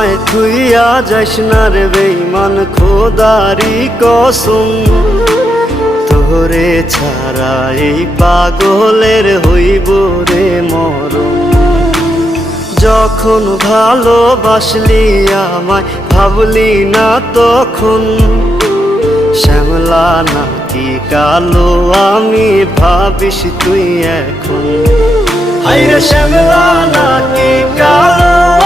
আমায় থুইয়া যাস না রে বেঈমান, খোদারি কসম। তোরে ছাড়া এই পাগলের হইব রে মরণ। যখন ভালোবাসলি আমায় ভাবলি না তখন, শ্যামলা নাকি কালো আমি ভাবিস তুই এখন। হায়রে শ্যামলা নাকি কালো